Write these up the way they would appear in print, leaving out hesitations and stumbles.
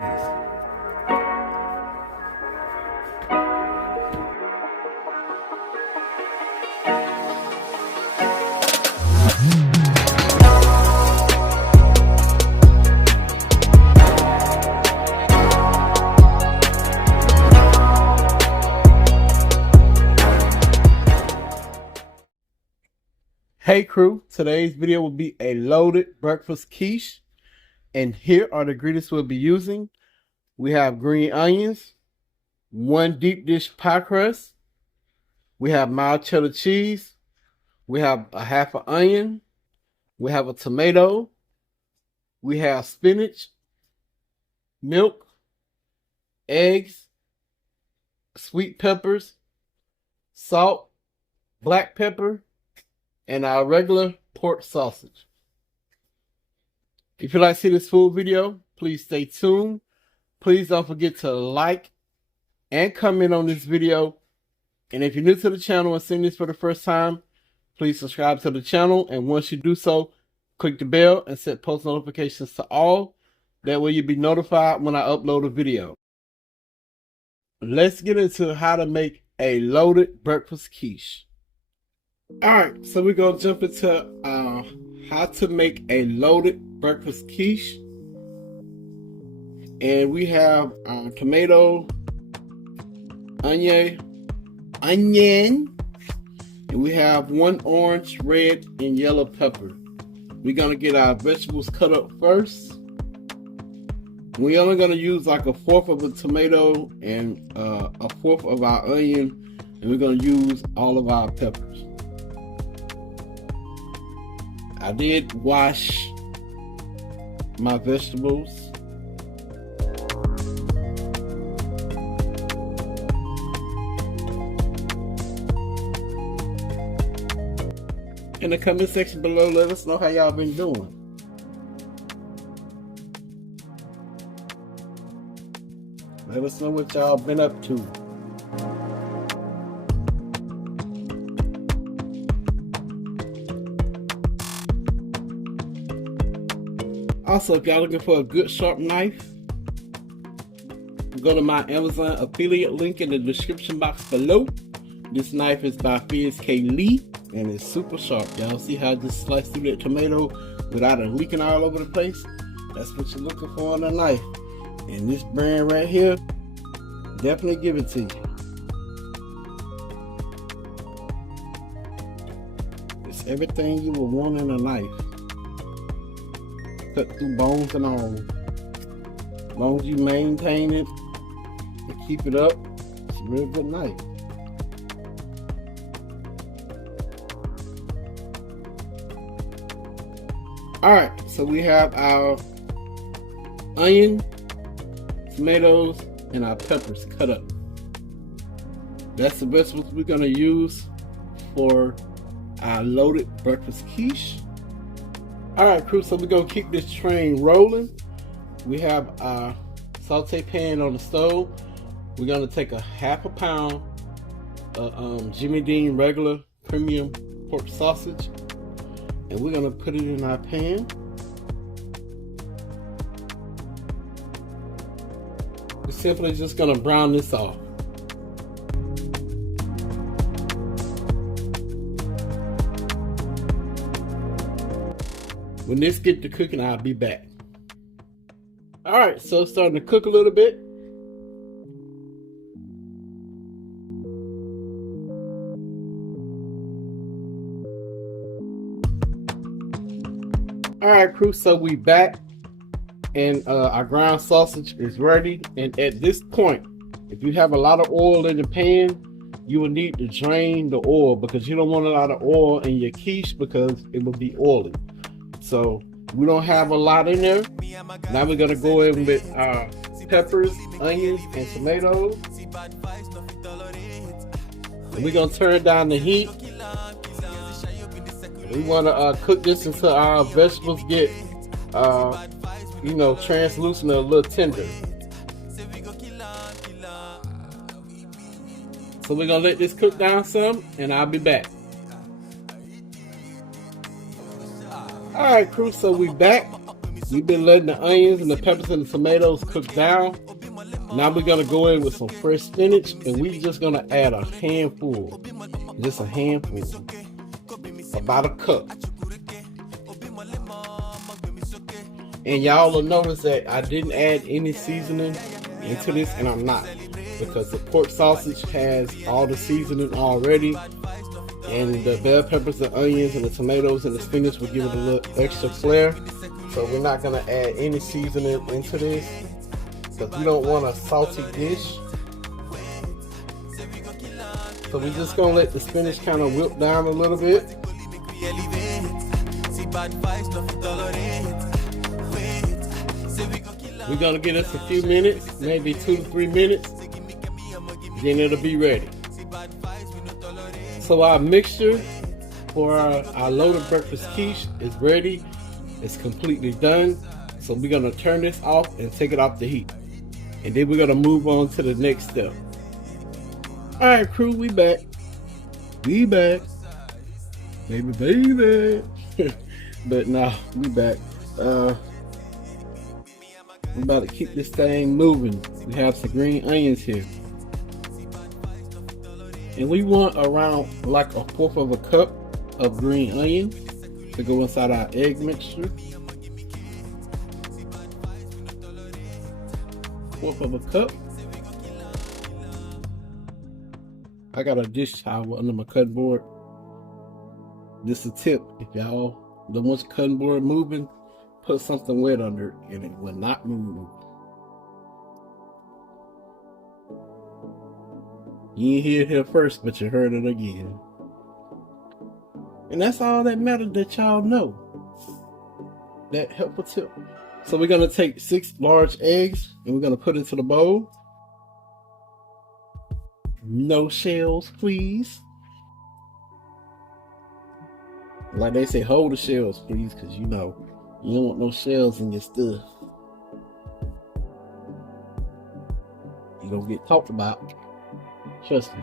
Hey crew, today's video will be a loaded breakfast quiche, and here are the ingredients we'll be using. We have green onions, 1 deep dish pie crust, we have mild cheddar cheese, we have a half an onion, we have a tomato, we have spinach, milk, eggs, sweet peppers, salt, black pepper, and our regular pork sausage. If you'd like to see this full video, please stay tuned. Please don't forget to like and comment on this video. And if you're new to the channel and seeing this for the first time, please subscribe to the channel. And once you do so, click the bell and set post notifications to all. That way you'll be notified when I upload a video. Let's get into how to make a loaded breakfast quiche. Alright, so we're going to jump into how to make a loaded breakfast quiche. And we have tomato, onion, and we have 1 orange, red, and yellow pepper. We're going to get our vegetables cut up first. We're only going to use like 1/4 of a tomato and 1/4 of our onion, and we're going to use all of our peppers. I did wash my vegetables. In the comment section below, let us know how y'all been doing. Let us know what y'all been up to. Also, if y'all looking for a good sharp knife, go to my Amazon affiliate link in the description box below. This knife is by Fizz K. Lee, and it's super sharp. Y'all see how I just sliced through that tomato without it leaking all over the place? That's what you're looking for on a knife. And this brand right here, definitely give it to you. It's everything you would want in a knife. Cut through bones and all. As long as you maintain it and keep it up, it's a real good knife. Alright, so we have our onion, tomatoes, and our peppers cut up. That's the vegetables we're going to use for our loaded breakfast quiche. Alright crew, so we're going to keep this train rolling. We have our saute pan on the stove. We're going to take a 1/2 pound of Jimmy Dean regular premium pork sausage, and we're going to put it in our pan. We're simply just going to brown this off. When this gets to cooking, I'll be back. Alright, so it's starting to cook a little bit. Alright crew, so we back, and our ground sausage is ready. And at this point, if you have a lot of oil in the pan, you will need to drain the oil, because you don't want a lot of oil in your quiche because it will be oily. So we don't have a lot in there. Now we're gonna go in with our peppers, onions, and tomatoes. And we're gonna turn down the heat. We wanna cook this until our vegetables get, translucent, a little tender. So we're gonna let this cook down some, and I'll be back. Alright crew, so we back. We've been letting the onions and the peppers and the tomatoes cook down. Now we're gonna go in with some fresh spinach, and we're just gonna add a handful, just a handful, about a cup. And y'all will notice that I didn't add any seasoning into this, and I'm not, because the pork sausage has all the seasoning already, and the bell peppers, the onions, and the tomatoes and the spinach will give it a little extra flair. So we're not gonna add any seasoning into this, because we don't want a salty dish. So we're just gonna let the spinach kind of wilt down a little bit. We're gonna give us a few minutes, maybe 2 to 3 minutes, then it'll be ready. So our mixture for our loaded breakfast quiche is ready. It's completely done. So we're gonna turn this off and take it off the heat. And then we're gonna move on to the next step. All right, crew, we back. We back. Baby. But nah, we back. I'm about to keep this thing moving. We have some green onions here. And we want around like 1/4 of a cup of green onion to go inside our egg mixture. 1/4 of a cup. I got a dish towel under my cutting board. This is a tip. If y'all don't want your cutting board moving, put something wet under it and it will not move. You ain't hear it here first, but you heard it again. And that's all that matters, that y'all know. That helpful tip. So we're gonna take 6 large eggs and we're gonna put into the bowl. No shells, please. Like they say, hold the shells, please, because you know you don't want no shells in your stuff. You're gonna get talked about. Trust me.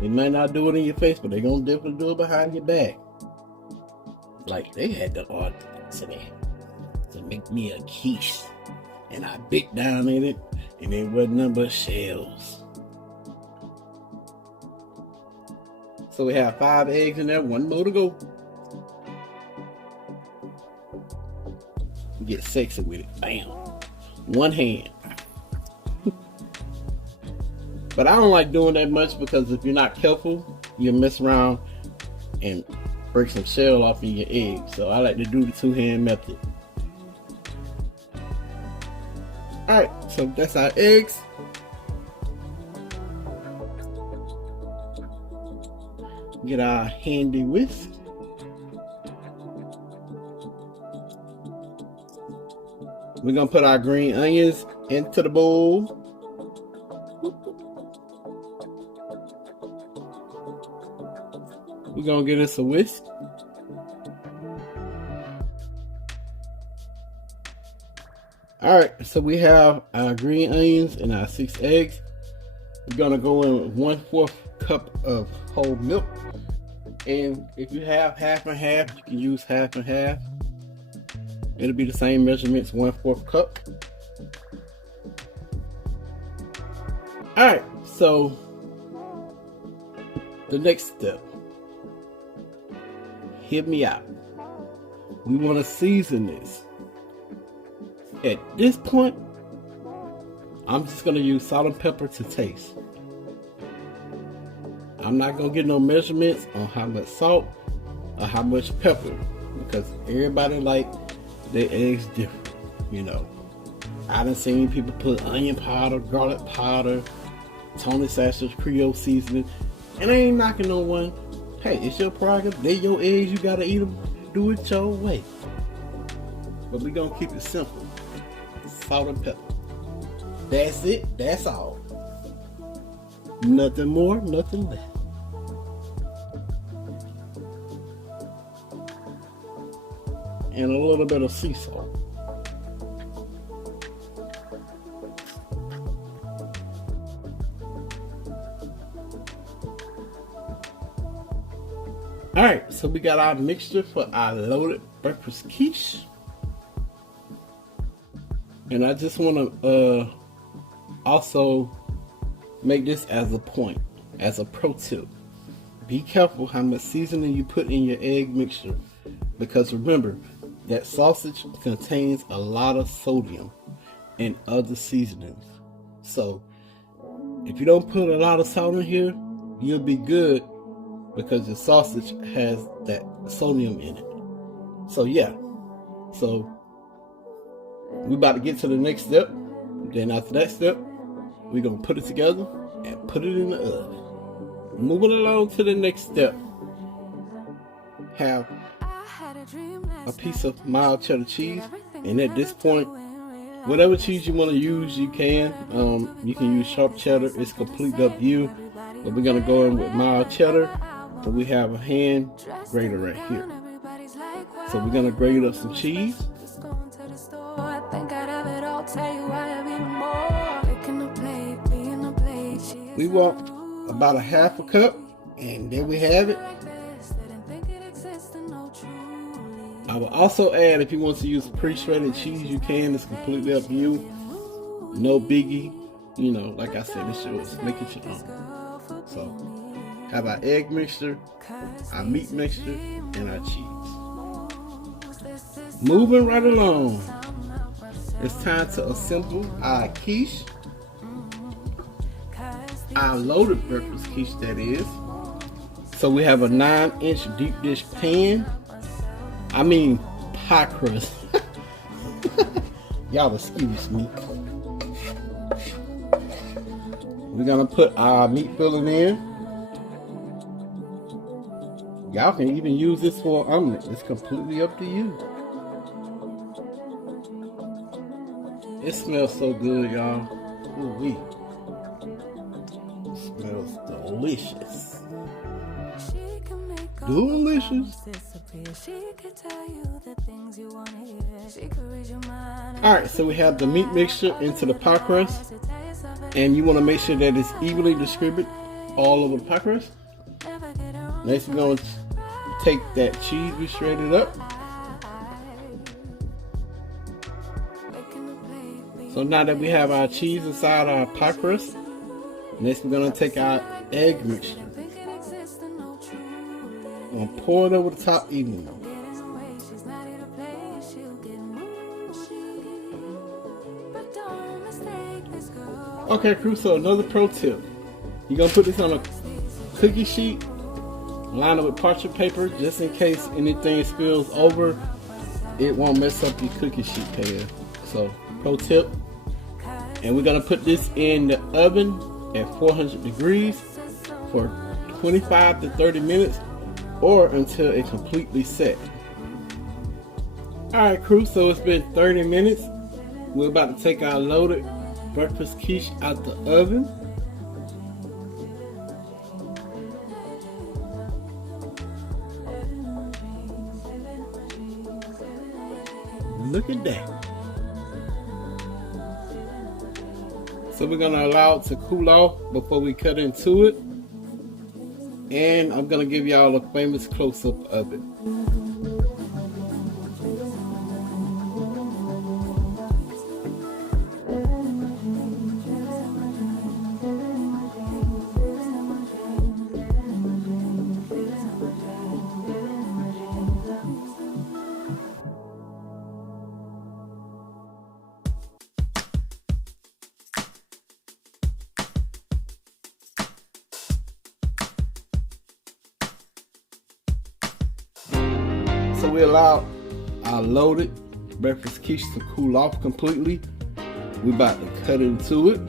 They might not do it in your face, but they're gonna definitely do it behind your back. Like they had the audacity to make me a quiche, and I bit down in it, and it wasn't nothing but shells. So we have 5 eggs in there, 1 more to go. Get sexy with it. Bam. 1 hand. But I don't like doing that much, because if you're not careful, you'll mess around and break some shell off in your egg. So I like to do the 2-hand method. Alright, so that's our eggs. Get our handy whisk. We're gonna put our green onions into the bowl. We're gonna get us a whisk. Alright, so we have our green onions and our 6 eggs. We're gonna go in with 1/4 cup of whole milk. And if you have half and half, you can use half and half. It'll be the same measurements, 1/4 cup. Alright, so the next step. Hear me out. We want to season this. At this point, I'm just going to use salt and pepper to taste. I'm not going to get no measurements on how much salt or how much pepper, because everybody like their eggs different, you know. I done seen people put onion powder, garlic powder, Tony Satcher's Creole seasoning, and I ain't knocking no one. Hey, it's your prerogative. They're your eggs. You gotta eat them. Do it your way. But we gonna keep it simple. Salt and pepper. That's it. That's all. Nothing more, nothing less. And a little bit of sea salt. Alright, so we got our mixture for our loaded breakfast quiche. And I just want to also make this as a point, as a pro tip. Be careful how much seasoning you put in your egg mixture, because remember that sausage contains a lot of sodium and other seasonings. So if you don't put a lot of salt in here, you'll be good, because the sausage has that sodium in it. So yeah, so we about to get to the next step. Then after that step, we're gonna put it together and put it in the oven. Moving along to the next step, have a piece of mild cheddar cheese, and at this point, whatever cheese you want to use, you can. You can use sharp cheddar. It's completely up to you. But we're gonna go in with mild cheddar. So we have a hand grater right here. So we're gonna grate up some cheese. We want about a half a cup, and there we have it. I will also add, if you want to use pre-shredded cheese, you can. It's completely up to you. No biggie. You know, like I said, it's yours. Make it your own. So, have our egg mixture, our meat mixture, and our cheese. Moving right along. It's time to assemble our quiche. Our loaded breakfast quiche, that is. So we have a 9-inch deep dish pan. I mean pie crust. Y'all excuse me. We're gonna put our meat filling in. Y'all can even use this for an omelet. It's completely up to you. It smells so good, y'all. Ooh-wee. Smells delicious. Delicious. Alright, so we have the meat mixture into the pie crust, and you want to make sure that it's evenly distributed all over the pie crust. Next, we're going to take that cheese we shredded up. So now that we have our cheese inside our pie crust, next we're going to take our egg mixture. I'm going to pour it over the top evenly. Okay, crew, so another pro tip. You're going to put this on a cookie sheet, line it with parchment paper, just in case anything spills over, it won't mess up your cookie sheet pan. So, pro tip. And we're going to put this in the oven at 400 degrees for 25 to 30 minutes or until it completely set. Alright, crew, so it's been 30 minutes. We're about to take our loaded breakfast quiche out the oven. Look at that. So we're gonna allow it to cool off before we cut into it. And I'm gonna give y'all a famous close-up of it. So we allow our loaded breakfast quiche to cool off completely. We're about to cut into it.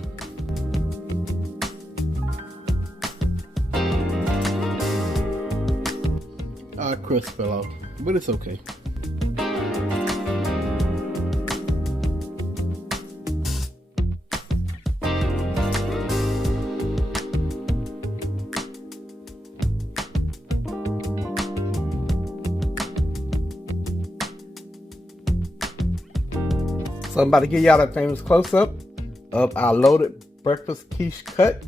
Our crust fell off, but it's okay. So I'm about to give y'all that famous close-up of our loaded breakfast quiche cut.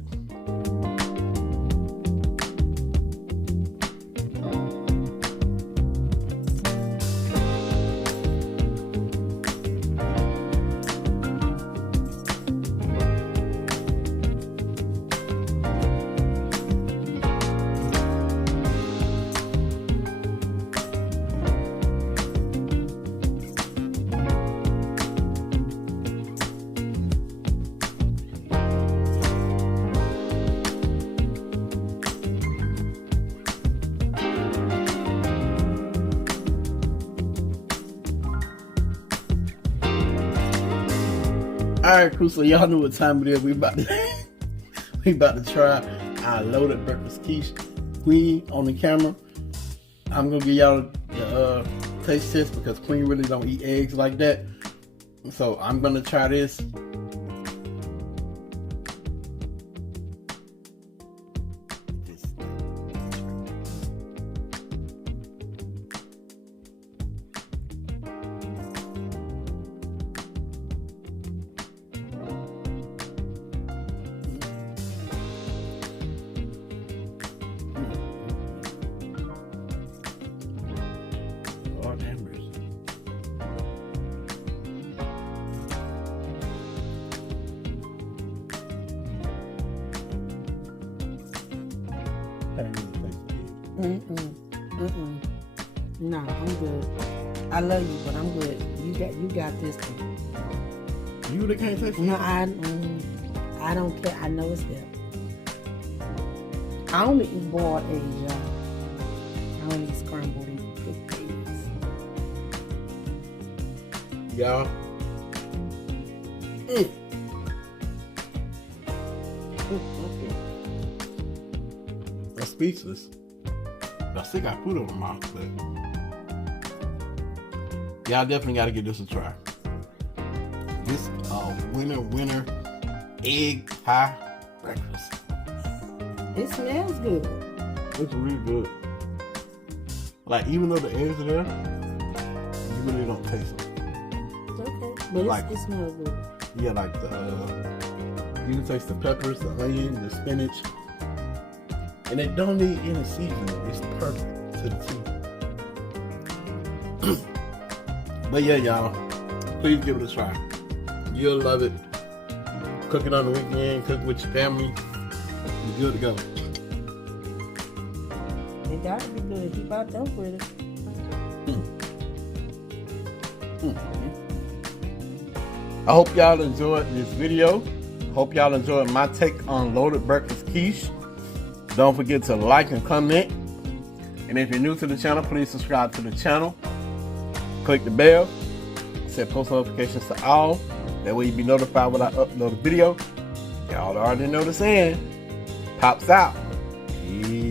Alright, crew, so y'all know what time it is. We about to try our loaded breakfast quiche. Queen on the camera. I'm gonna give y'all the taste test because Queen really don't eat eggs like that. So I'm gonna try this. Lord have mercy. No, I'm good. I love you, but I'm good. You got this one. You really can't taste it? No, I don't care. I know it's there. I only eat boiled eggs, y'all. I only eat scrambled and cooked eggs. Y'all. I'm speechless. I still got food on my mouth, but y'all definitely got to give this a try. This winner egg pie breakfast. It smells good. It's really good. Like, even though the eggs are there, you really don't taste them. It's okay, but Like- it smells good. Yeah, like you can taste the peppers, the onion, the spinach, and it don't need any seasoning. It's perfect to the T. But yeah, y'all, please give it a try. You'll love it. Cook it on the weekend, cook with your family. You're good to go. It gotta be good. Keep out them with it. I hope y'all enjoyed this video. Hope y'all enjoyed my take on loaded breakfast quiche. Don't forget to like and comment. And if you're new to the channel, please subscribe to the channel. Click the bell. Set post notifications to all. That way you'll be notified when I upload a video. Y'all already know the saying. Pops out. Peace.